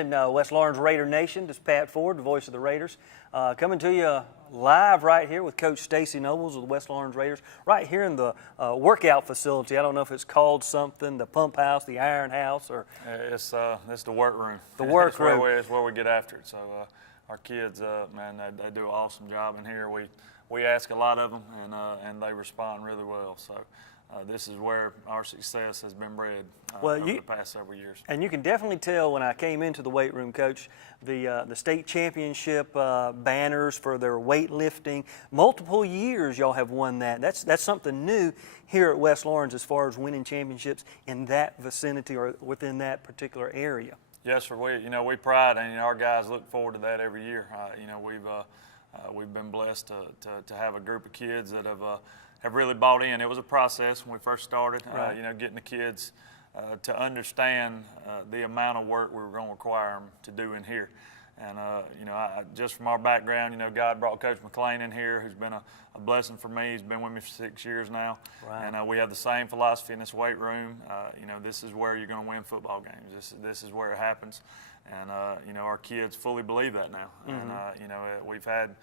in West Lawrence Raider Nation. This is Pat Ford, the voice of the Raiders, coming to you live right here with Coach Stacy Nobles of the West Lawrence Raiders, right here in the workout facility. I don't know if it's called something, the pump house, the iron house, or it's the work room. The work room. It's where we get after it. So our kids, man, they do an awesome job in here. We ask a lot of them, and they respond really well. So. This is where our success has been bred over the past several years. And you can definitely tell when I came into the weight room, Coach, the state championship banners for their weightlifting. Multiple years y'all have won that. That's something new here at West Lawrence as far as winning championships in that vicinity or within that particular area. Yes, sir. We pride, and our guys look forward to that every year. We've been blessed to have a group of kids that have really bought in. It was a process when we first started, right. Getting the kids to understand the amount of work we were going to require them to do in here. And, just from our background, God brought Coach McLean in here, who's been a blessing for me. He's been with me for 6 years now. Right. And we have the same philosophy in this weight room. This is where you're going to win football games. This is where it happens. And, our kids fully believe that now. Mm-hmm. And, we've had,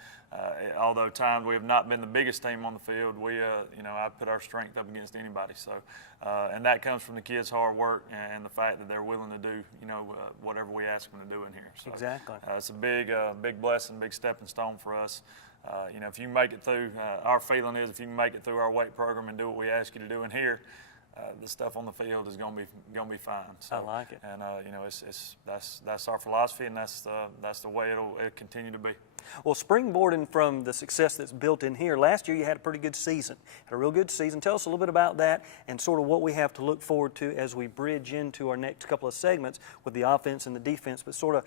although times we have not been the biggest team on the field, I put our strength up against anybody. So, and that comes from the kids' hard work and the fact that they're willing to do, whatever we ask them to do in here. So, exactly. It's a big blessing, big stepping stone for us. If you can make it through, our feeling is if you can make it through our weight program and do what we ask you to do in here, the stuff on the field is going to be fine. So, I like it. And that's our philosophy, and that's the way it'll continue to be. Well, springboarding from the success that's built in here, last year you had a pretty good season, had a real good season. Tell us a little bit about that and sort of what we have to look forward to as we bridge into our next couple of segments with the offense and the defense, but sort of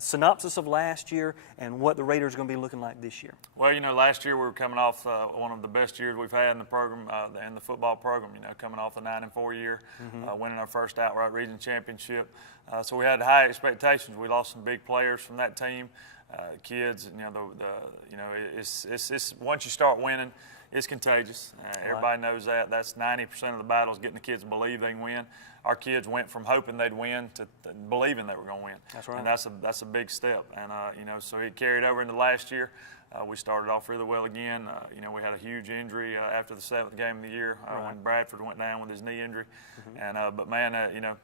synopsis of last year and what the Raiders are going to be looking like this year. Well, last year we were coming off one of the best years we've had in the program, in the football program, coming off the 9-4 year, Mm-hmm. winning our first outright region championship. So we had high expectations. We lost some big players from that team. Kids, it's once you start winning, it's contagious. Everybody knows that. That's 90% of the battle is getting the kids to believe they can win. Our kids went from hoping they'd win to believing they were going to win. That's right. And that's a big step. And so it carried over into last year. We started off really well again. We had a huge injury after the 7th game of the year when Bradford went down with his knee injury. Mm-hmm. And but man,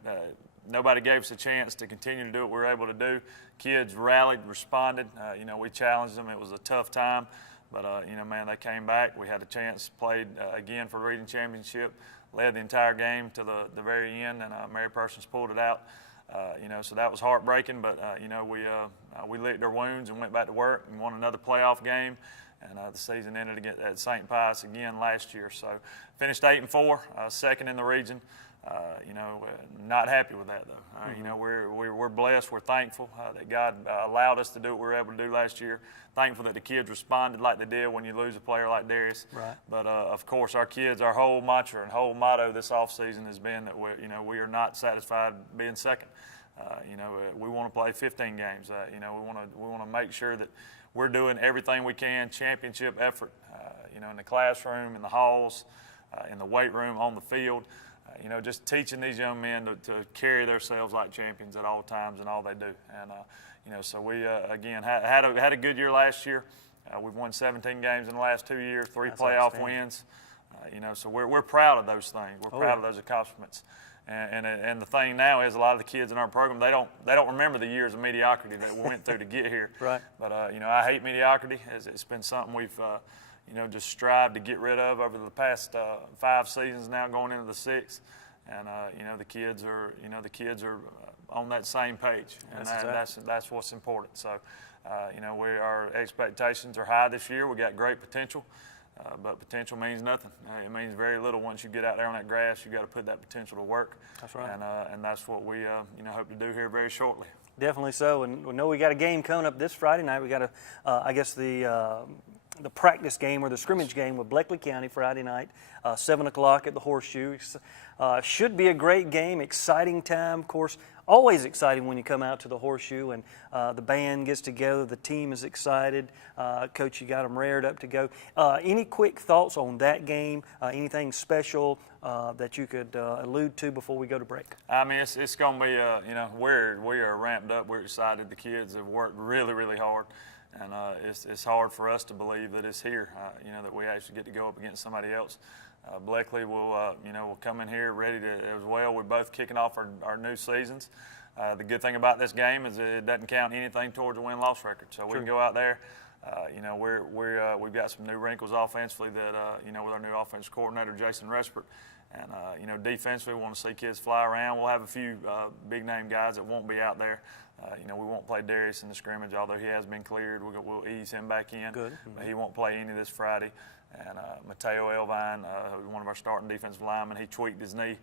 nobody gave us a chance to continue to do what we were able to do. Kids rallied, responded. We challenged them. It was a tough time. But, man, they came back. We had a chance, played again for the region championship, led the entire game to the very end, and Mary Persons pulled it out. So that was heartbreaking, but, we licked our wounds and went back to work and won another playoff game. And the season ended again at St. Pius again last year. So finished 8-4, second in the region. Not happy with that, though. Mm-hmm. We're blessed. We're thankful that God allowed us to do what we were able to do last year. Thankful that the kids responded like they did when you lose a player like Darius. Right. But, of course, our kids, our whole mantra and whole motto this offseason has been that we are not satisfied being second. We want to play 15 games. We want to make sure that we're doing everything we can, championship effort, in the classroom, in the halls, in the weight room, on the field. Just teaching these young men to carry themselves like champions at all times and all they do. And, so we, again, had a good year last year. We've won 17 games in the last 2 years, 3 That's playoff wins. So we're proud of those things. We're proud of those accomplishments. And the thing now is a lot of the kids in our program, they don't remember the years of mediocrity that we went through to get here. Right. But, I hate mediocrity. It's been something we've just strived to get rid of over the past 5 seasons now, going into the 6th. And the kids are on that same page, and that's what's important. So, our expectations are high this year. We got great potential, but potential means nothing. It means very little once you get out there on that grass. You got to put that potential to work. That's right. And that's what we hope to do here very shortly. Definitely so, and we know we got a game coming up this Friday night. We got I guess the the practice game or the scrimmage game with Bleckley County Friday night, 7 o'clock at the Horseshoe. Should be a great game, exciting time. Of course, always exciting when you come out to the Horseshoe and the band gets together, the team is excited. Coach, you got them rared up to go. Any quick thoughts on that game? Anything special that you could allude to before we go to break? I mean, it's going to be, you know, we are ramped up. We're excited. The kids have worked really, really hard. And it's hard for us to believe that it's here, you know, that we actually get to go up against somebody else. Bleckley will, you know, will come in here ready to as well. We're both kicking off our new seasons. The good thing about this game is it doesn't count anything towards a win-loss record. So we can go out there. You know, we've got some new wrinkles offensively that, you know, with our new offensive coordinator, Jason Respert. And, you know, defensively, we want to see kids fly around. We'll have a few big-name guys that won't be out there. You know, we won't play Darius in the scrimmage, although he has been cleared. We'll ease him back in. Good. But he won't play any this Friday. And Mateo Elvine, one of our starting defensive linemen, he tweaked his knee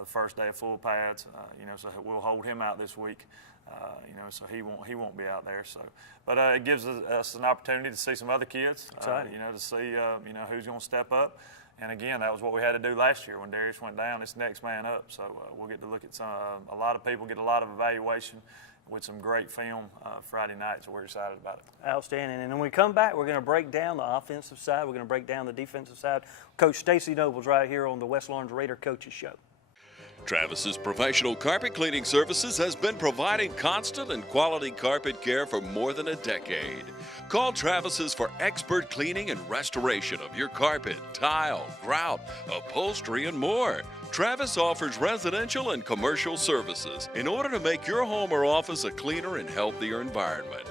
the first day of full pads. You know, so we'll hold him out this week. You know, so he won't be out there. So, but it gives us an opportunity to see some other kids. You know, to see you know who's going to step up. And again, that was what we had to do last year when Darius went down. It's next man up. So we'll get to look at some. A lot of people get a lot of evaluation with some great film Friday night, so we're excited about it. Outstanding. And when we come back, we're going to break down the offensive side. We're going to break down the defensive side. Coach Stacy Nobles right here on the West Lawrence Raider Coaches Show. Travis's Professional Carpet Cleaning Services has been providing constant and quality carpet care for more than a decade. Call Travis's for expert cleaning and restoration of your carpet, tile, grout, upholstery, and more. Travis offers residential and commercial services in order to make your home or office a cleaner and healthier environment.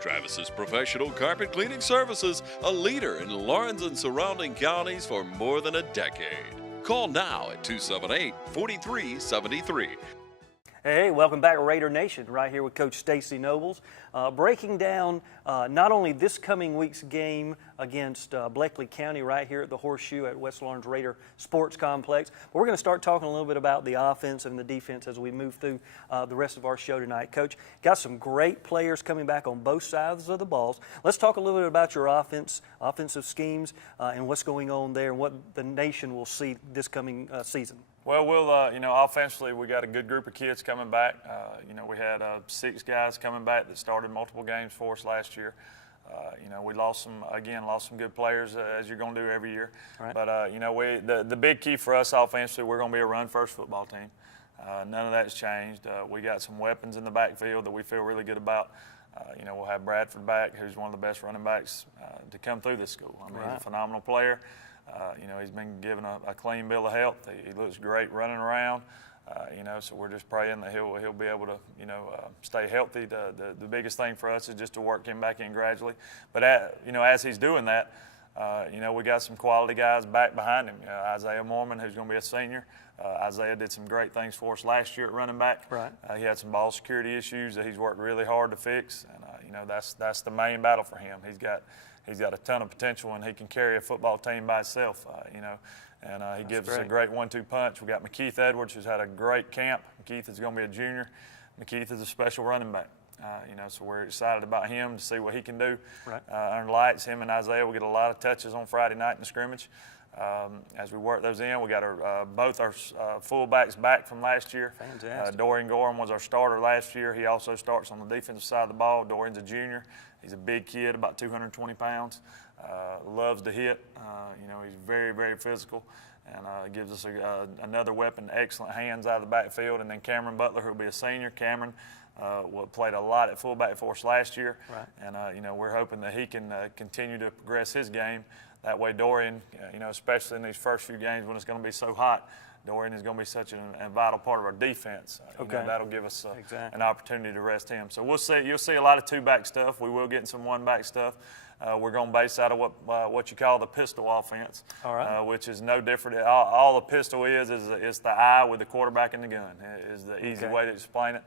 Travis's Professional Carpet Cleaning Services, a leader in Lawrence and surrounding counties for more than a decade. Call now at 278-4373. Hey, welcome back to Raider Nation, right here with Coach Stacy Nobles, breaking down not only this coming week's game against Bleckley County right here at the Horseshoe at West Lawrence Raider Sports Complex, but we're going to start talking a little bit about the offense and the defense as we move through the rest of our show tonight. Coach, got some great players coming back on both sides of the balls. Let's talk a little bit about your offensive schemes, and what's going on there and what the nation will see this coming season. Well, you know, offensively, we got a good group of kids coming back. You know, we had 6 guys coming back that started multiple games for us last year. You know, we lost some good players, as you're going to do every year. Right. But, you know, the big key for us offensively, we're going to be a run-first football team. None of that's changed. We got some weapons in the backfield that we feel really good about. You know, we'll have Bradford back, who's one of the best running backs to come through this school. I mean, he's a phenomenal player. You know, he's been given a clean bill of health. He looks great running around. You know, so we're just praying that he'll be able to, you know, stay healthy. The biggest thing for us is just to work him back in gradually. But, you know, as he's doing that, you know, we got some quality guys back behind him. Isaiah Mormon, who's going to be a senior. Isaiah did some great things for us last year at running back. Right. He had some ball security issues that he's worked really hard to fix. And, you know, that's the main battle for him. He's got a ton of potential, and he can carry a football team by himself, you know. And he gives us a great 1-2 punch. We got McKeith Edwards, who's had a great camp. McKeith is going to be a junior. McKeith is a special running back. You know, so we're excited about him to see what he can do. Right. Under lights, him and Isaiah will get a lot of touches on Friday night in the scrimmage. As we work those in, we got both our fullbacks back from last year. Fantastic. Dorian Gorham was our starter last year. He also starts on the defensive side of the ball. Dorian's a junior. He's a big kid, about 220 pounds. Loves to hit. You know, he's very, very physical, and gives us another weapon, excellent hands out of the backfield. And then Cameron Butler, who'll be a senior. Cameron played a lot at fullback for us last year, right. And you know, we're hoping that he can continue to progress his game. That way, Dorian, you know, especially in these first few games when it's going to be so hot, Dorian is going to be such a vital part of our defense. Okay. You know, that'll give us exactly. an opportunity to rest him. So you'll see a lot of 2-back stuff. We will get some 1-back stuff. We're going to base out of what you call the pistol offense, all right. Which is no different. All the pistol is the eye with the quarterback and the gun. Is the easy way to explain it.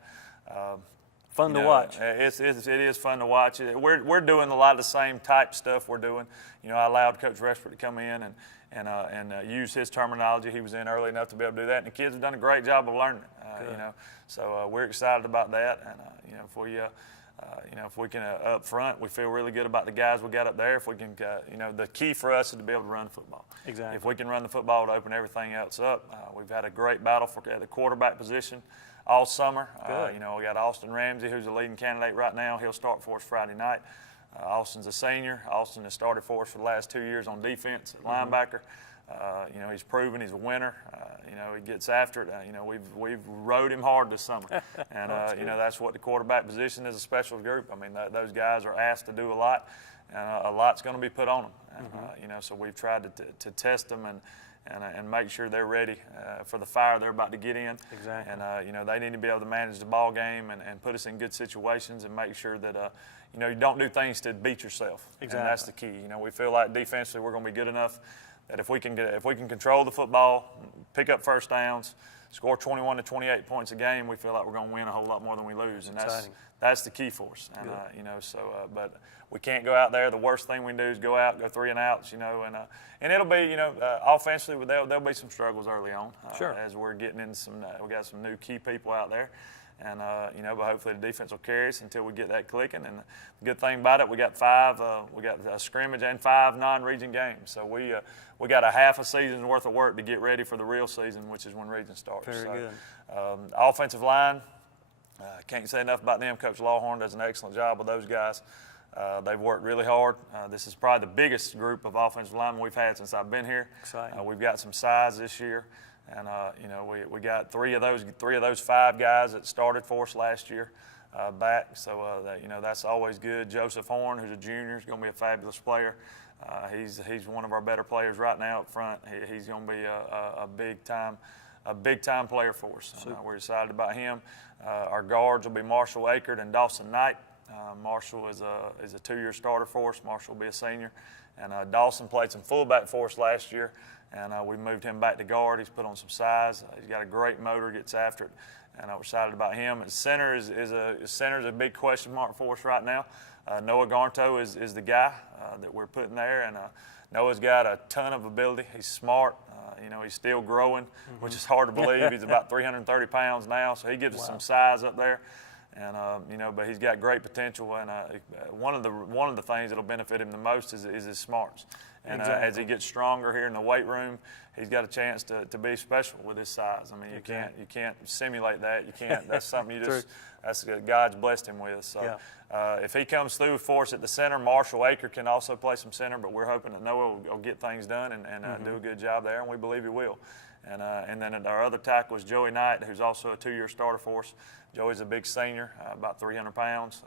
Fun to watch. It is fun to watch. We're doing a lot of the same type stuff we're doing. You know, I allowed Coach Reshford to come in and use his terminology. He was in early enough to be able to do that, and the kids have done a great job of learning it. You know, so we're excited about that. And you know, for you, You know, if we can up front, we feel really good about the guys we got up there. If we can, you know, the key for us is to be able to run the football. Exactly. If we can run the football to open everything else up, we've had a great battle for the quarterback position all summer. You know, we got Austin Ramsey, who's the leading candidate right now. He'll start for us Friday night. Austin's a senior. Austin has started for us for the last 2 years on defense at linebacker. You know, he's proven he's a winner. You know, he gets after it. You know, we've rode him hard this summer, and you know, that's what the quarterback position is, a special group. I mean, those guys are asked to do a lot, and a lot's going to be put on them. And, you know, so we've tried to test them and make sure they're ready for the fire they're about to get in. Exactly. And you know, they need to be able to manage the ball game and put us in good situations and make sure that you know, you don't do things to beat yourself. Exactly. And that's the key. You know, we feel like defensively we're going to be good enough that if we can control the football, pick up first downs, score 21 to 28 points a game, we feel like we're going to win a whole lot more than we lose. And that's the key for us. And you know, so but we can't go out there. The worst thing we can do is go 3 and outs. You know, and it'll be, you know, offensively there'll be some struggles early on. Sure. As we're getting in some, we got some new key people out there. And, you know, but hopefully the defense will carry us until we get that clicking. And the good thing about it, we got a scrimmage and 5 non-region games. So we got a half a season's worth of work to get ready for the real season, which is when region starts. Very good. Offensive line, can't say enough about them. Coach Lawhorn does an excellent job with those guys. They've worked really hard. This is probably the biggest group of offensive linemen we've had since I've been here. We've got some size this year. And you know, we got three of those 5 guys that started for us last year back. So you know, that's always good. Joseph Horn, who's a junior, is going to be a fabulous player. He's one of our better players right now up front. He's going to be a big time player for us. We're excited about him. Our guards will be Marshall Akert and Dawson Knight. Marshall is a 2-year starter for us. Marshall will be a senior. And Dawson played some fullback for us last year. And we moved him back to guard. He's put on some size. He's got a great motor, gets after it, and we're excited about him. And center is a big question mark for us right now. Noah Garnto is the guy that we're putting there, and Noah's got a ton of ability. He's smart. You know, he's still growing, which is hard to believe. He's about 330 pounds now, so he gives us some size up there. And you know, but he's got great potential. And one of the things that'll benefit him the most is his smarts. And as he gets stronger here in the weight room, he's got a chance to be special with his size. I mean, you can't simulate that. You can't. That's something that's God's blessed him with. So if he comes through for us at the center, Marshall Akert can also play some center. But we're hoping that Noah will get things done and do a good job there, and we believe he will. And then our other tackle is Joey Knight, who's also a 2-year starter for us. Joey's a big senior, about 300 pounds.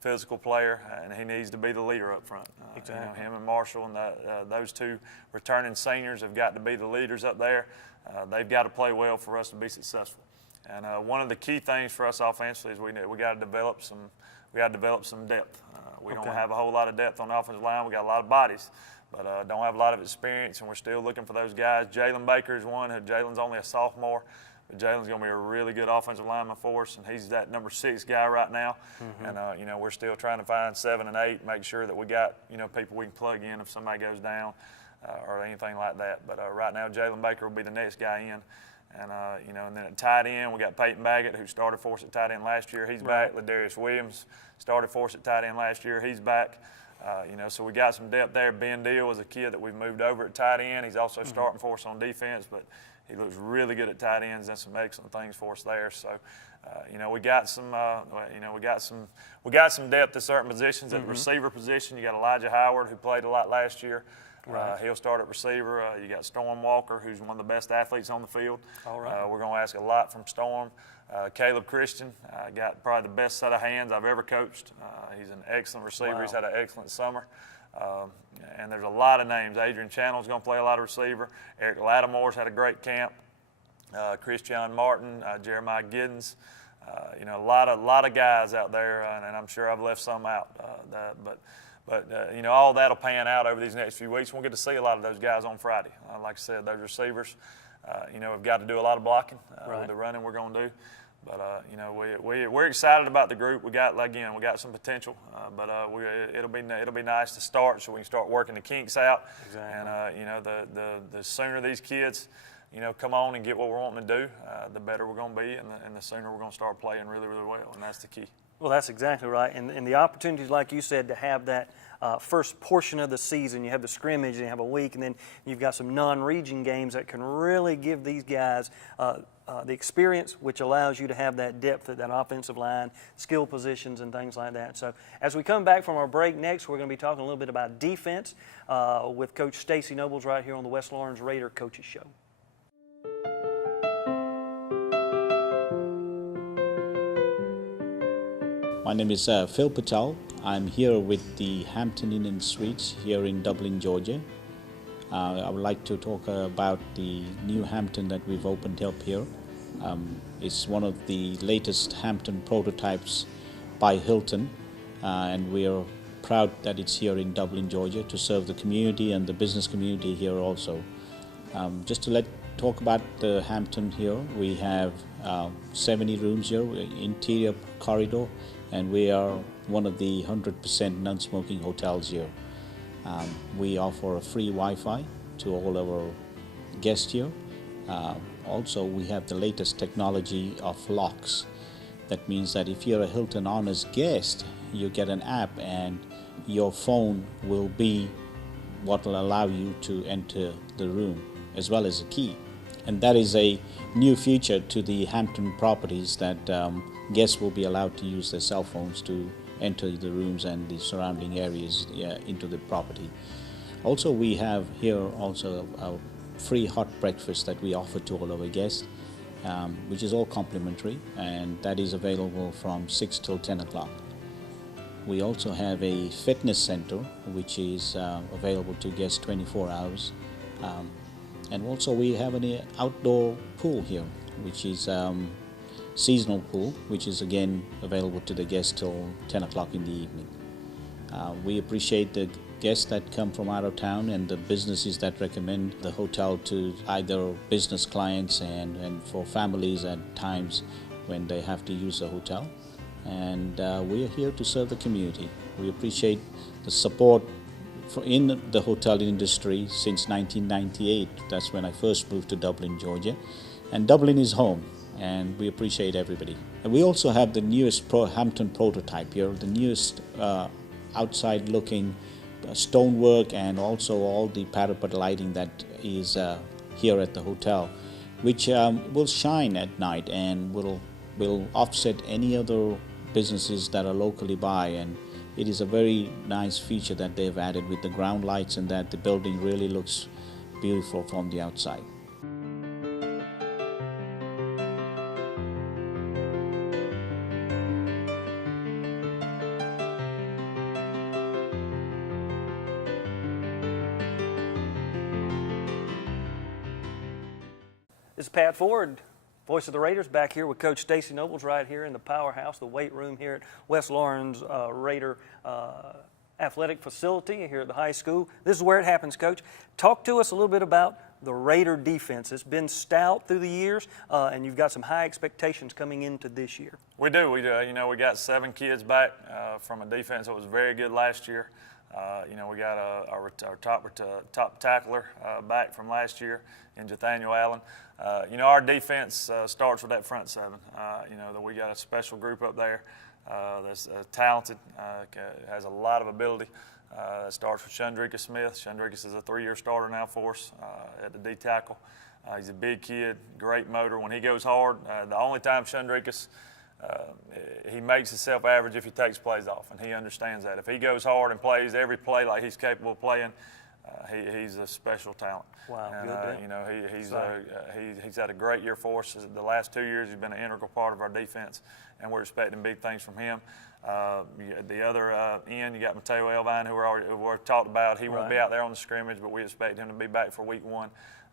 Physical player, and he needs to be the leader up front. You know, him and Marshall and those 2 returning seniors have got to be the leaders up there. They've got to play well for us to be successful. And one of the key things for us offensively is we got to develop some depth. We don't have a whole lot of depth on the offensive line. We got a lot of bodies, but don't have a lot of experience, and we're still looking for those guys. Jalen Baker is one. Jalen's only a sophomore. Jalen's going to be a really good offensive lineman for us, and he's that number 6 guy right now. And you know, we're still trying to find 7 and 8, make sure that we got, you know, people we can plug in if somebody goes down or anything like that. But right now, Jalen Baker will be the next guy in. And you know, and then at tight end, we got Peyton Baggett, who started for us at tight end last year. He's back. Ladarius Williams started for us at tight end last year. He's back. You know, so we got some depth there. Ben Deal is a kid that we've moved over at tight end. He's also starting for us on defense, but he looks really good at tight ends and some excellent things for us there. So, you know, we got some depth at certain positions. At the receiver position, you got Elijah Howard, who played a lot last year. He'll start at receiver. You got Storm Walker, who's one of the best athletes on the field. We're going to ask a lot from Storm. Caleb Christian got probably the best set of hands I've ever coached. He's an excellent receiver. He's had an excellent summer. And there's a lot of names. Adrian Channel's going to play a lot of receiver. Eric Lattimore's had a great camp. Christian Martin, Jeremiah Giddens. You know, a lot of guys out there, and I'm sure I've left some out. But you know, all that'll pan out over these next few weeks. We'll get to see a lot of those guys on Friday. Like I said, those receivers, you know, have got to do a lot of blocking with the running we're going to do. But you know, we're excited about the group. We got some potential. But it'll be nice to start, so we can start working the kinks out. And you know, the sooner these kids, you know, come on and get what we're wanting to do, the better we're going to be, and the sooner we're going to start playing really, really well. And that's the key. Well, that's exactly right. And the opportunities, like you said, to have that first portion of the season, you have the scrimmage, and you have a week, and then you've got some non-region games that can really give these guys the experience, which allows you to have that depth at that offensive line, skill positions, and things like that. So as we come back from our break next, we're going to be talking a little bit about defense with Coach Stacy Nobles right here on the West Lawrence Raider Coaches Show. My name is Phil Patel. I'm here with the Hampton Inn and Suites here in Dublin, Georgia. I would like to talk about the new Hampton that we've opened up here. It's one of the latest Hampton prototypes by Hilton, and we are proud that it's here in Dublin, Georgia, to serve the community and the business community here also. Just to talk about the Hampton here, we have 70 rooms here, interior corridor, and we are one of the 100% non-smoking hotels here. We offer a free Wi-Fi to all our guests here. Also, we have the latest technology of locks. That means that if you're a Hilton Honors guest, you get an app and your phone will be what will allow you to enter the room, as well as a key. And that is a new feature to the Hampton properties, that guests will be allowed to use their cell phones to enter the rooms and the surrounding areas into the property. Also, we have here also a free hot breakfast that we offer to all our guests, which is all complimentary, and that is available from 6 till 10 o'clock. We also have a fitness center, which is available to guests 24 hours. And also we have an outdoor pool here, which is seasonal pool, which is again available to the guests till 10 o'clock in the evening. We appreciate the guests that come from out of town and the businesses that recommend the hotel to either business clients and for families at times when they have to use the hotel. And we are here to serve the community. We appreciate the support in the hotel industry since 1998. That's when I first moved to Dublin, Georgia. And Dublin is home, and we appreciate everybody. And we also have the newest Hampton prototype here, the newest outside looking stonework, and also all the parapet lighting that is here at the hotel, which will shine at night and will offset any other businesses that are locally by. And it is a very nice feature that they've added with the ground lights, and that the building really looks beautiful from the outside. This is Pat Ford, voice of the Raiders, back here with Coach Stacy Nobles right here in the powerhouse, the weight room here at West Lawrence Raider Athletic Facility here at the high school. This is where it happens, Coach. Talk to us a little bit about the Raider defense. It's been stout through the years, and you've got some high expectations coming into this year. We do. We got 7 kids back from a defense that was very good last year. We got our top tackler back from last year in Nathaniel Allen. Our defense starts with that front 7. That we got a special group up there that's talented, has a lot of ability. It starts with Shundrika Smith. Shundrika is a 3-year starter now for us at the D tackle. He's a big kid, great motor. When he goes hard, the only time Shundrika he makes himself average if he takes plays off, and he understands that. If he goes hard and plays every play like he's capable of playing, he's a special talent. Wow, and, he's had a great year for us. The last 2 years, he's been an integral part of our defense, and we're expecting big things from him. The other end, you got Mateo Elvine, who we've talked about. He won't be out there on the scrimmage, but we expect him to be back for week 1.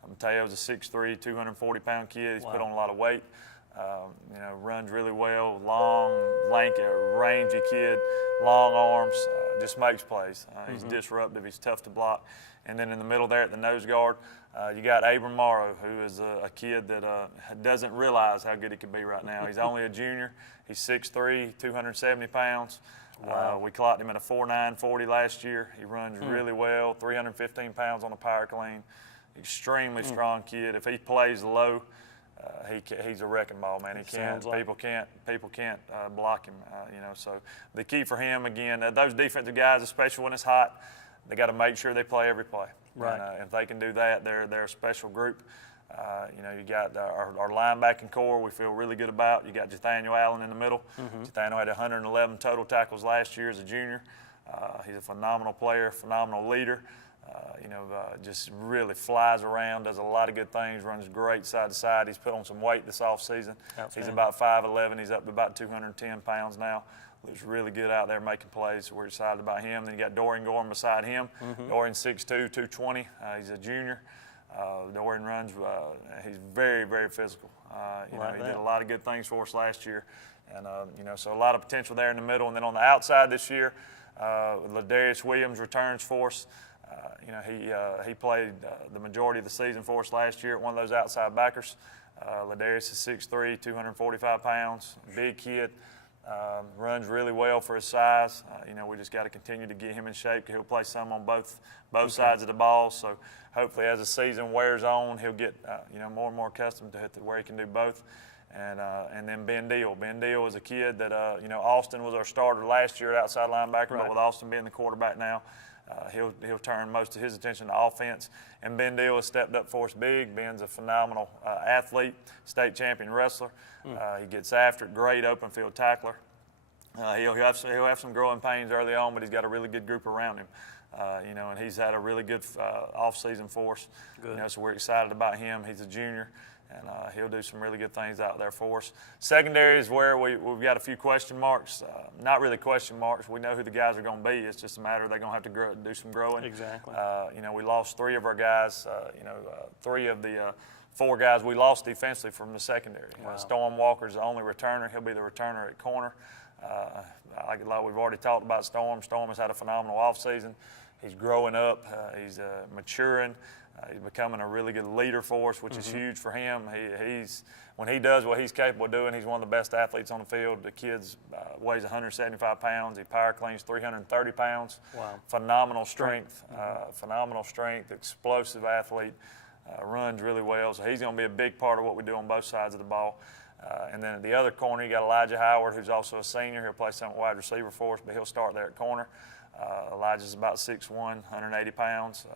Mateo's a 6'3", 240-pound kid. He's put on a lot of weight. Runs really well, long, lanky, rangy kid, long arms, just makes plays. He's disruptive, he's tough to block. And then in the middle there at the nose guard, you got Abram Morrow, who is a kid that doesn't realize how good he can be right now. He's only a junior. He's 6'3", 270 pounds. Wow. We clocked him at a 4.9 40 last year. He runs really well, 315 pounds on the power clean. Extremely strong kid. If he plays low, he's a wrecking ball, man. People can't block him. So the key for him again, those defensive guys, especially when it's hot, they got to make sure they play every play. Right. And if they can do that, they're a special group. You got our linebacking core we feel really good about. You got Nathaniel Allen in the middle. Nathaniel had 111 total tackles last year as a junior. He's a phenomenal player, phenomenal leader. Just really flies around, does a lot of good things, runs great side to side. He's put on some weight this offseason. He's about 5'11". He's up to about 210 pounds now. Looks really good out there making plays, so we're excited about him. Then you got Dorian Gorham beside him. Dorian's 6'2", 220. He's a junior. Dorian runs, he's very, very physical. He did a lot of good things for us last year. And, so a lot of potential there in the middle. And then on the outside this year, Ladarius Williams returns for us. He played the majority of the season for us last year at one of those outside backers. Ladarius is 6'3", 245 pounds, big kid, runs really well for his size. We just got to continue to get him in shape. He'll play some on both sides of the ball. So hopefully as the season wears on, he'll get more and more accustomed to where he can do both. And then Ben Deal. Ben Deal is a kid that Austin was our starter last year at outside linebacker, but with Austin being the quarterback now, he'll turn most of his attention to offense. And Ben Deal has stepped up for us big. Ben's a phenomenal athlete, state champion wrestler. He gets after it, great open field tackler. He'll have some growing pains early on, but he's got a really good group around him. And he's had a really good off-season for us. So we're excited about him. He's a junior, and he'll do some really good things out there for us. Secondary is where we've got a few question marks. Not really question marks. We know who the guys are going to be. It's just a matter of they're going to have to do some growing. Exactly. We lost three of our guys. Three of the four guys we lost defensively from the secondary. Wow. Storm Walker's the only returner. He'll be the returner at corner. Like we've already talked about Storm. Storm has had a phenomenal offseason. He's growing up. He's maturing. He's becoming a really good leader for us, which is huge for him. When he does what he's capable of doing, he's one of the best athletes on the field. The kid weighs 175 pounds. He power cleans 330 pounds. Wow. Phenomenal strength, explosive athlete, runs really well. So he's going to be a big part of what we do on both sides of the ball. And then at the other corner, you got Elijah Howard, who's also a senior. He'll play some wide receiver for us, but he'll start there at corner. Elijah's about 6'1", 180 pounds.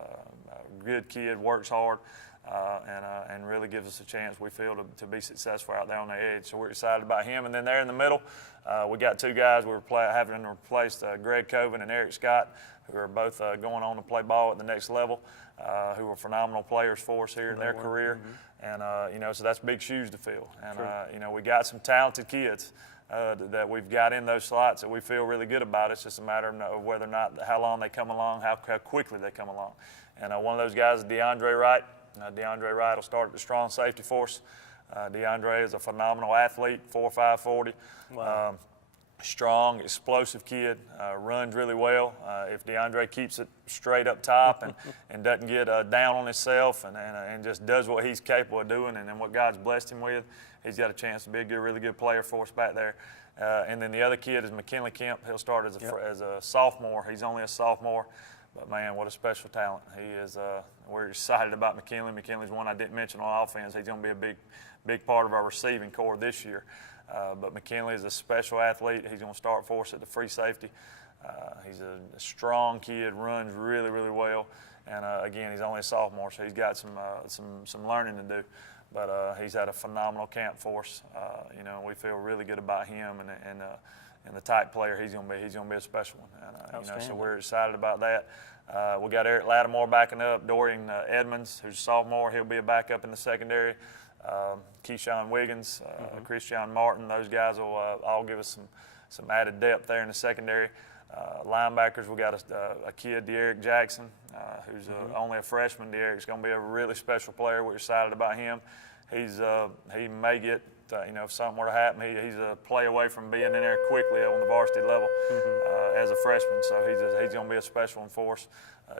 Good kid, works hard, and really gives us a chance, we feel, to be successful out there on the edge. So we're excited about him. And then there in the middle, we got two guys we're having replaced Greg Coven and Eric Scott, who are both going on to play ball at the next level, who are phenomenal players for us here in their career. And, so that's big shoes to fill. And, we got some talented kids that we've got in those slots that we feel really good about. It's just a matter of whether or not, how long they come along, how quickly they come along. And one of those guys is DeAndre Wright. DeAndre Wright will start at the strong safety force. DeAndre is a phenomenal athlete, 4'5", 40. Wow. Strong, explosive kid, runs really well. If DeAndre keeps it straight up top and doesn't get down on himself and just does what he's capable of doing and what God's blessed him with, he's got a chance to be a really good player for us back there. And then the other kid is McKinley Kemp. He'll start as a sophomore. He's only a sophomore, but man, what a special talent. He is. We're excited about McKinley. McKinley's one I didn't mention on offense. He's going to be a big part of our receiving core this year. But McKinley is a special athlete. He's going to start for us at the free safety. He's a strong kid, runs really, really well. And again, he's only a sophomore, so he's got some learning to do. But he's had a phenomenal camp for us. We feel really good about him and the type player he's going to be. He's going to be a special one. So we're excited about that. We got Eric Lattimore backing up. Dorian Edmonds, who's a sophomore, he'll be a backup in the secondary. Keyshawn Wiggins, Christian Martin, those guys will all give us some added depth there in the secondary. Linebackers, we got a kid, De'Eric Jackson, who's only a freshman. De'Eric's going to be a really special player. We're excited about him. He may get, if something were to happen, he's a play away from being in there quickly on the varsity level as a freshman. So he's going to be a special one for us.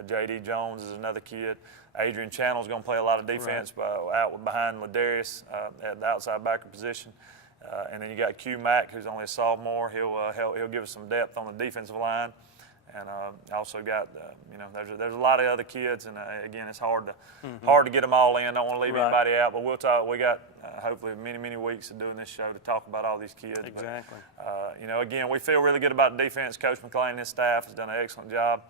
J.D. Jones is another kid. Adrian Channel's going to play a lot of defense out behind Ladarius at the outside backer position. And then you got Q Mack, who's only a sophomore. He'll give us some depth on the defensive line. And also got, there's a lot of other kids, and again, it's hard to get them all in. Don't want to leave anybody out, but we'll talk. We got hopefully many weeks of doing this show to talk about all these kids. Exactly. But, again, we feel really good about the defense. Coach McClain and his staff has done an excellent job.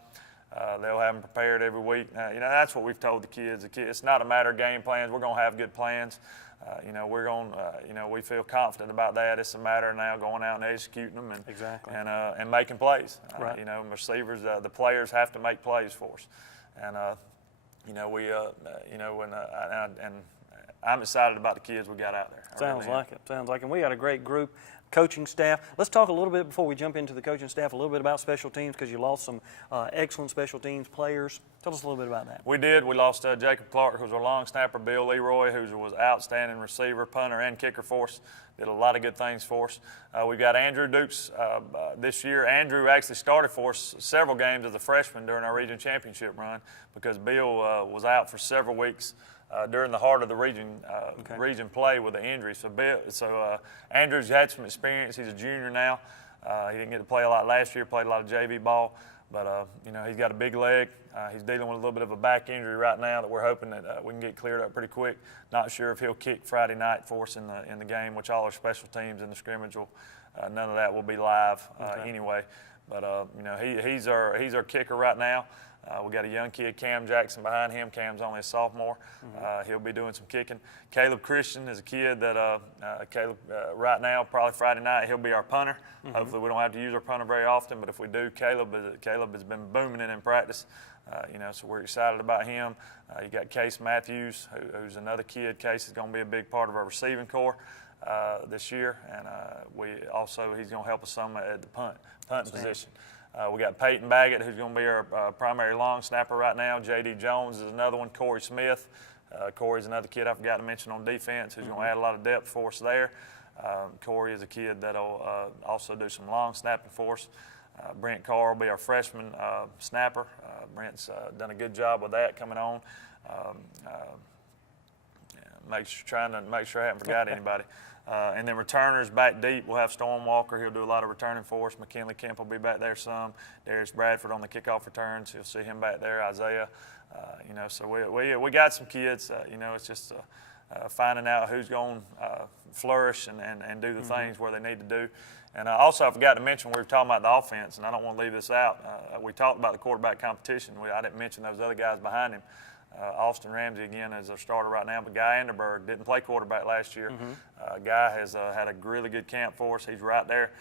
They'll have them prepared every week. That's what we've told the kids. It's not a matter of game plans. We're going to have good plans. We're going. We feel confident about that. It's a matter of now going out and executing them and making plays. Right. Receivers, the players have to make plays for us, and I'm excited about the kids we got out there. Sounds like it. And we got a great group. Coaching staff. Let's talk a little bit before we jump into the coaching staff, a little bit about special teams, because you lost some excellent special teams players. Tell us a little bit about that. We did. We lost Jacob Clark, who was our long snapper, Bill Leroy, who was outstanding receiver, punter, and kicker for us. Did a lot of good things for us. We've got Andrew Dukes this year. Andrew actually started for us several games as a freshman during our region championship run because Bill was out for several weeks during the heart of the region play with the injury. So Andrew's had some experience. He's a junior now. He didn't get to play a lot last year. Played a lot of JV ball, but he's got a big leg. He's dealing with a little bit of a back injury right now that we're hoping that we can get cleared up pretty quick. Not sure if he'll kick Friday night for us in the game, which all our special teams in the scrimmage will. None of that will be live anyway. But he's our kicker right now. We got a young kid, Cam Jackson, behind him. Cam's only a sophomore. He'll be doing some kicking. Caleb Christian is a kid that right now, probably Friday night, he'll be our punter. Hopefully we don't have to use our punter very often, but if we do, Caleb has been booming it in practice. So we're excited about him. You got Case Matthews, who's another kid. Case is going to be a big part of our receiving corps this year, and he's going to help us some at the punt position. We got Peyton Baggett, who's going to be our primary long snapper right now. J.D. Jones is another one. Corey Smith. Corey's another kid I forgot to mention on defense who's going to add a lot of depth for us there. Corey is a kid that'll also do some long snapping for us. Brent Carr will be our freshman snapper. Brent's done a good job with that coming on. Trying to make sure I haven't forgot anybody. And then returners back deep. We'll have Storm Walker. He'll do a lot of returning for us. McKinley Kemp will be back there some. Darius Bradford on the kickoff returns. You'll see him back there. Isaiah. So we got some kids. It's just finding out who's going to flourish and do the things where they need to do. And also, I forgot to mention, we were talking about the offense, and I don't want to leave this out. We talked about the quarterback competition. I didn't mention those other guys behind him. Austin Ramsey, again, is our starter right now, but Guy Anderberg didn't play quarterback last year. Guy has had a really good camp for us. He's right there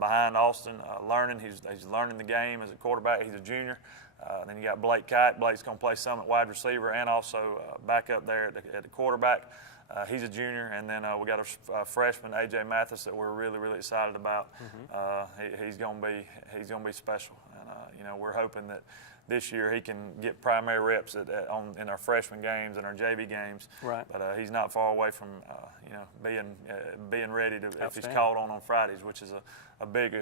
behind Austin, learning. He's learning the game as a quarterback. He's a junior. Then you got Blake Kite. Blake's going to play some at wide receiver and also back up there at the quarterback. He's a junior, and then we got a freshman, A.J. Mathis, that we're really excited about. He's going to be special, and we're hoping that this year he can get primary reps in our freshman games and our JV games. Right. But he's not far away from being ready if he's called on Fridays, which is a big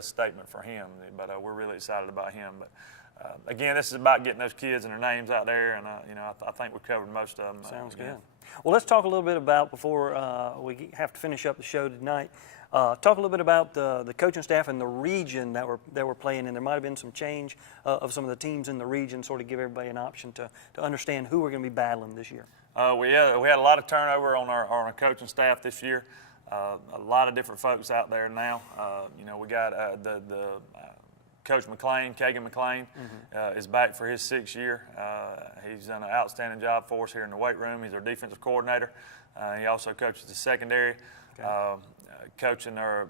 statement for him. But we're really excited about him. But again, this is about getting those kids and their names out there, and I think we've covered most of them. Sounds good. Well, let's talk a little bit about, before we have to finish up the show tonight, talk a little bit about the coaching staff and the region that we're playing in. There might have been some change of some of the teams in the region, sort of give everybody an option to understand who we're going to be battling this year. We had a lot of turnover on our coaching staff this year. A lot of different folks out there now. We got the Coach McClain, Kagan McClain, is back for his 6th year. He's done an outstanding job for us here in the weight room. He's our defensive coordinator. He also coaches the secondary. Okay. Coaching our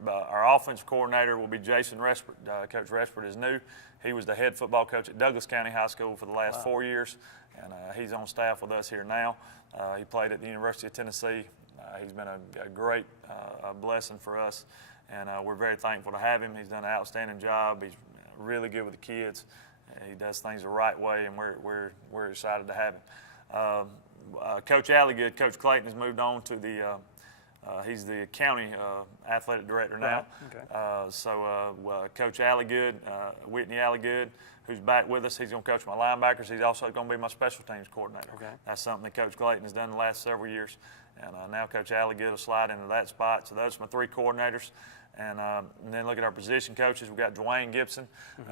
offensive coordinator will be Jason Respert. Coach Respert is new. He was the head football coach at Douglas County High School for the last 4 years, and he's on staff with us here now. He played at the University of Tennessee. He's been a great blessing for us, and we're very thankful to have him. He's done an outstanding job. He's really good with the kids. He does things the right way, and we're excited to have him. Coach Alligood, Coach Clayton has moved on to the he's the county athletic director now. Right. Okay. Coach Alligood, Whitney Alligood, who's back with us, he's going to coach my linebackers. He's also going to be my special teams coordinator. Okay. That's something that Coach Clayton has done the last several years. And now Coach Alligood will slide into that spot. So those are my 3 coordinators. And then look at our position coaches. We got Dwayne Gibson.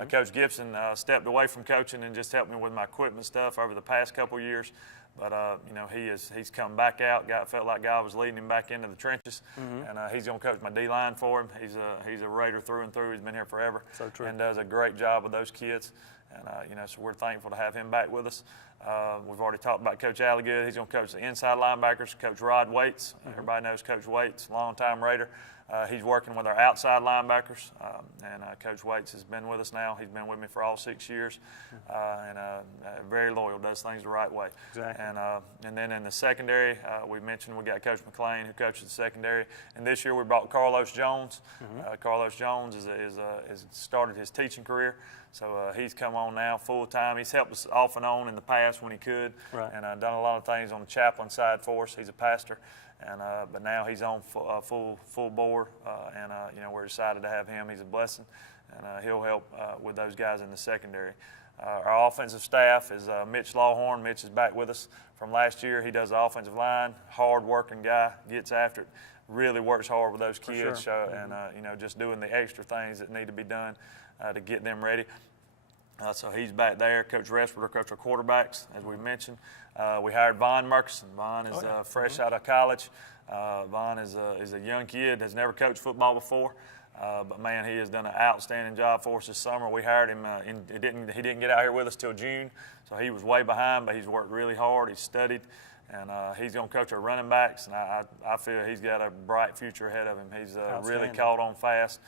Coach Gibson stepped away from coaching and just helped me with my equipment stuff over the past couple years. But you know, he's come back out. Felt like God was leading him back into the trenches, and he's going to coach my D-line for him. He's a Raider through and through. He's been here forever, So true. and does a great job with those kids. And you know, so we're thankful to have him back with us. We've already talked about Coach Alligood. He's going to coach the inside linebackers. Coach Rod Waits. Everybody knows Coach Waits, longtime Raider. He's working with our outside linebackers, and Coach Waits has been with us now. He's been with me for all 6 years, and very loyal, does things the right way. Exactly. And then in the secondary, we mentioned we got Coach McLean, who coaches the secondary, and this year we brought Carlos Jones. Carlos Jones has started his teaching career, so he's come on now full time. He's helped us off and on in the past when he could, Right. and done a lot of things on the chaplain side for us. He's a pastor. And but now he's on full bore, and you know, we're excited to have him. He's a blessing, and he'll help with those guys in the secondary. Our offensive staff is Mitch Lawhorn. Mitch is back with us from last year. He does the offensive line. Hard-working guy, gets after it. Really works hard with those kids, sure. and you know, just doing the extra things that need to be done to get them ready. So he's back there. Coach Restford will coach our quarterbacks, as we mentioned. We hired Vaughn Murkison. Vaughn is fresh out of college. Vaughn is a young kid, has never coached football before. But man, he has done an outstanding job for us this summer. We hired him. He didn't get out here with us till June, so he was way behind. But he's worked really hard. He's studied, and he's going to coach our running backs. And I feel he's got a bright future ahead of him. He's really caught on fast,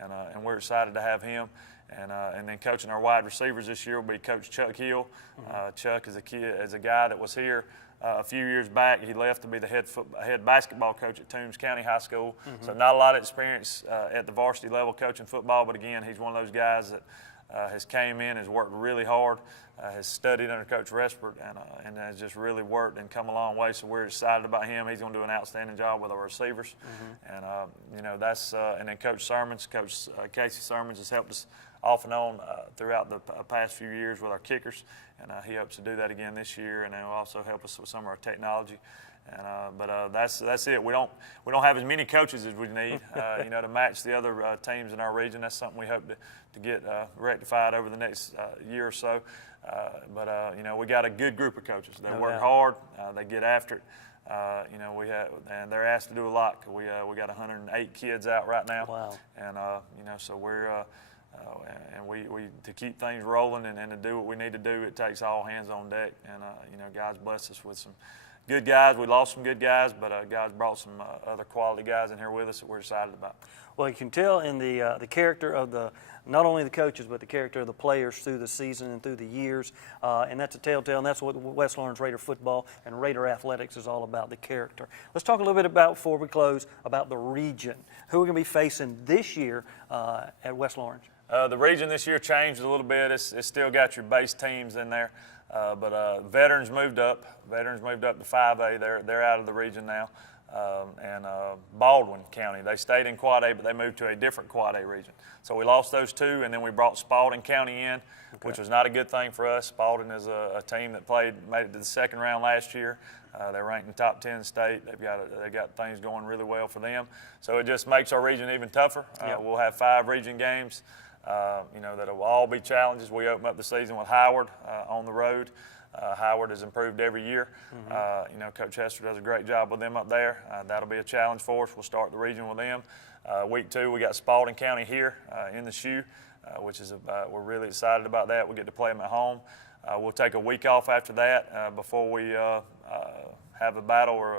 and we're excited to have him. And then coaching our wide receivers this year will be Coach Chuck Hill. Chuck is a guy that was here a few years back. He left to be the head basketball coach at Toombs County High School. So not a lot of experience at the varsity level coaching football, but again, he's one of those guys that has came in, has worked really hard, has studied under Coach Restford, and has just really worked and come a long way. So we're excited about him. He's going to do an outstanding job with our receivers, and you know, that's and then Coach Sermons, Coach Casey Sermons has helped us off and on throughout the past few years with our kickers, and he hopes to do that again this year, and he'll also help us with some of our technology. And but that's it. We don't have as many coaches as we need, you know, to match the other teams in our region. That's something we hope to get rectified over the next year or so. But you know, we got a good group of coaches. They work hard. They get after it. You know, and they're asked to do a lot. We got 108 kids out right now. Wow. And you know, so we're and we to keep things rolling and to do what we need to do, it takes all hands on deck. And you know, God's blessed us with some good guys. We lost some good guys, but God's brought some other quality guys in here with us that we're excited about. Well, you can tell in the character of not only the coaches, but the character of the players through the season and through the years, and that's a telltale, and that's what West Lawrence Raider football and Raider athletics is all about, the character. Let's talk a little bit about, before we close, about the region. Who we're going to be facing this year at West Lawrence? The region this year changed a little bit. It's still got your base teams in there, but veterans moved up. Veterans moved up to 5A. They're out of the region now. And Baldwin County, they stayed in Quad A, but they moved to a different Quad A region. So we lost those two, and then we brought Spalding County in, which was not a good thing for us. Spalding is a team that made it to the second round last year. They're ranked in the top 10 in the state. They got things going really well for them. So it just makes our region even tougher. We'll have 5 region games. You know, that will all be challenges. We open up the season with Howard on the road. Howard has improved every year. You know, Coach Hester does a great job with them up there. That'll be a challenge for us. We'll start the region with them. Week 2, we got Spalding County here in the shoe, which is we're really excited about that. We get to play them at home. We'll take a week off after that before we have a battle or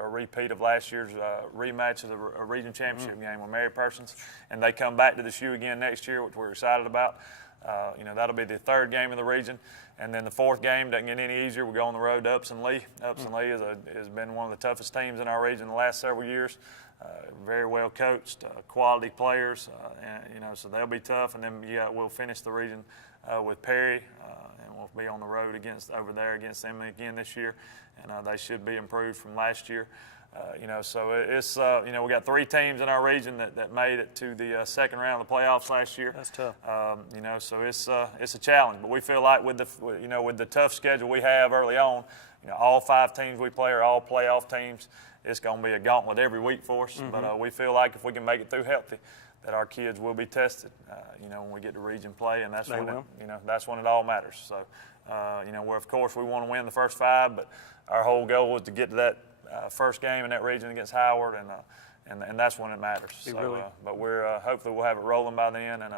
a repeat of last year's rematch of the region championship game with Mary Persons, and they come back to the shoe again next year, which we're excited about. You know, that'll be the 3rd game of the region, and then the 4th game doesn't get any easier. We go on the road to Upson Lee. Upson Lee has been one of the toughest teams in our region the last several years. Very well coached, quality players, and you know, so they'll be tough. And then we'll finish the region with Perry, and we'll be on the road over there against them again this year, and they should be improved from last year. You know, so it's you know, we got 3 teams in our region that made it to the second round of the playoffs last year. That's tough. You know, so it's a challenge, but we feel like with the tough schedule we have early on, you know, all 5 teams we play are all playoff teams, it's going to be a gauntlet every week for us. But we feel like if we can make it through healthy, that our kids will be tested, when we get to region play, and that's that's when it all matters. So, where of course we want to win the first 5, but our whole goal is to get to that first game in that region against Howard, and that's when it matters. But we're hopefully we'll have it rolling by then, and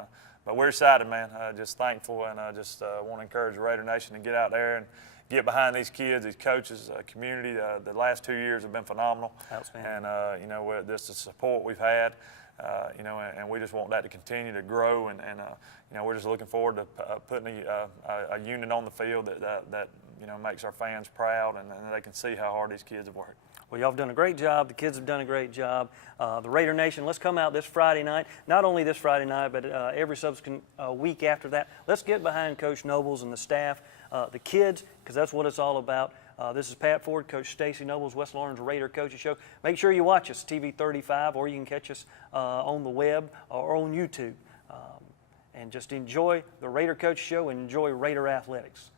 but we're excited, man. Just thankful, and just want to encourage the Raider Nation to get out there and get behind these kids, these coaches, community. The last 2 years have been phenomenal. Outstanding. And just the support we've had. And we just want that to continue to grow, and we're just looking forward to putting a unit on the field that makes our fans proud, and they can see how hard these kids have worked. Well, y'all have done a great job. The kids have done a great job. The Raider Nation, let's come out this Friday night. Not only this Friday night, but every subsequent week after that. Let's get behind Coach Nobles and the staff, the kids, because that's what it's all about. This is Pat Ford, Coach Stacy Nobles, West Lawrence Raider Coaches Show. Make sure you watch us, TV 35, or you can catch us on the web or on YouTube. And just enjoy the Raider Coach Show and enjoy Raider athletics.